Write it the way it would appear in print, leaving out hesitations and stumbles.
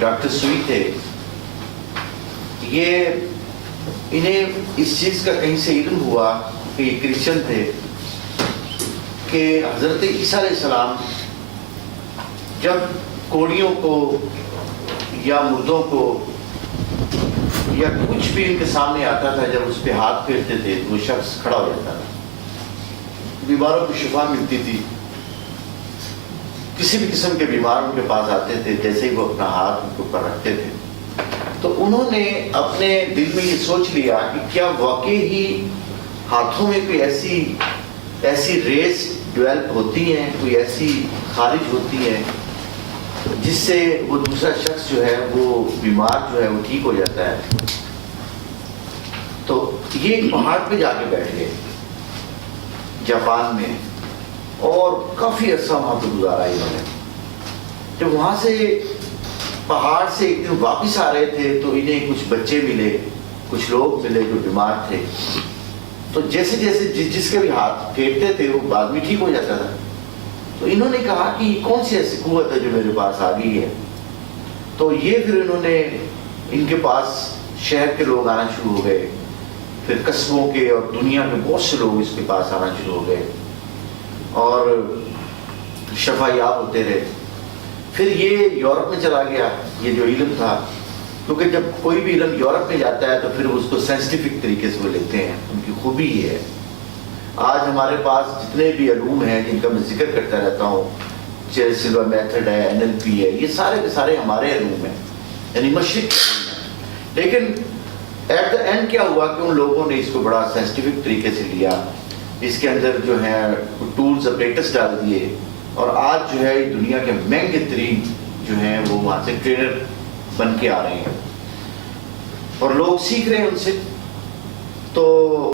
Doctor سوئی تھے، یہ انہیں اس چیز کا کہیں سے علم ہوا کہ یہ کرسچن تھے کہ حضرت عیسیٰ علیہ السلام جب کوڑیوں کو یا مردوں کو یا کچھ بھی ان کے سامنے آتا تھا، جب اس پہ ہاتھ پھیرتے تھے تو وہ شخص کھڑا ہو جاتا تھا، بیماروں کو شفا ملتی تھی۔ کسی بھی قسم کے بیمار ان کے پاس آتے تھے، جیسے ہی وہ اپنا ہاتھ ان کے اوپر رکھتے تھے تو انہوں نے اپنے دل میں یہ سوچ لیا کہ کیا واقعی ہی ہاتھوں میں کوئی ایسی ریز ڈیولپ ہوتی ہیں، کوئی ایسی خارج ہوتی ہے جس سے وہ دوسرا شخص جو ہے وہ بیمار جو ہے وہ ٹھیک ہو جاتا ہے۔ تو یہ ایک پہاڑ پہ جا کے بیٹھ گئے جاپان میں، اور کافی عرصہ وہاں پہ گزارا انہوں نے۔ جب وہاں سے پہاڑ سے ایک دن واپس آ رہے تھے تو انہیں کچھ بچے ملے، کچھ لوگ ملے جو بیمار تھے، تو جیسے جیسے جس کے بھی ہاتھ پھیرتے تھے وہ بعد میں ٹھیک ہو جاتا تھا۔ تو انہوں نے کہا کہ یہ کون سی ایسی قوت ہے جو میرے پاس آ گئی ہے؟ تو یہ پھر انہوں نے ان کے پاس شہر کے لوگ آنا شروع ہو گئے، پھر قصبوں کے اور دنیا کے بہت سے لوگ اس کے پاس آنا شروع ہو گئے اور شفا یاب ہوتے رہے۔ پھر یہ یورپ میں چلا گیا یہ جو علم تھا، کیونکہ جب کوئی بھی علم یورپ میں جاتا ہے تو پھر اس کو سائنٹیفک طریقے سے وہ لیتے ہیں، ان کی خوبی یہ ہے۔ آج ہمارے پاس جتنے بھی علوم ہیں جن کا میں ذکر کرتا رہتا ہوں، سلوا میتھڈ ہے، NLP ہے، یہ سارے کے سارے ہمارے علوم ہیں، یعنی مشرق کے علوم ہیں۔ لیکن ایٹ دا اینڈ کیا ہوا کہ ان لوگوں نے اس کو بڑا سائنٹیفک طریقے سے لیا، اس کے اندر جو ہے ٹولز اپریٹس ڈال دیے، اور آج جو ہے دنیا کے مہنگے ترین جو ہیں وہ وہاں سے ٹرینر بن کے آ رہے ہیں اور لوگ سیکھ رہے ہیں ان سے۔ تو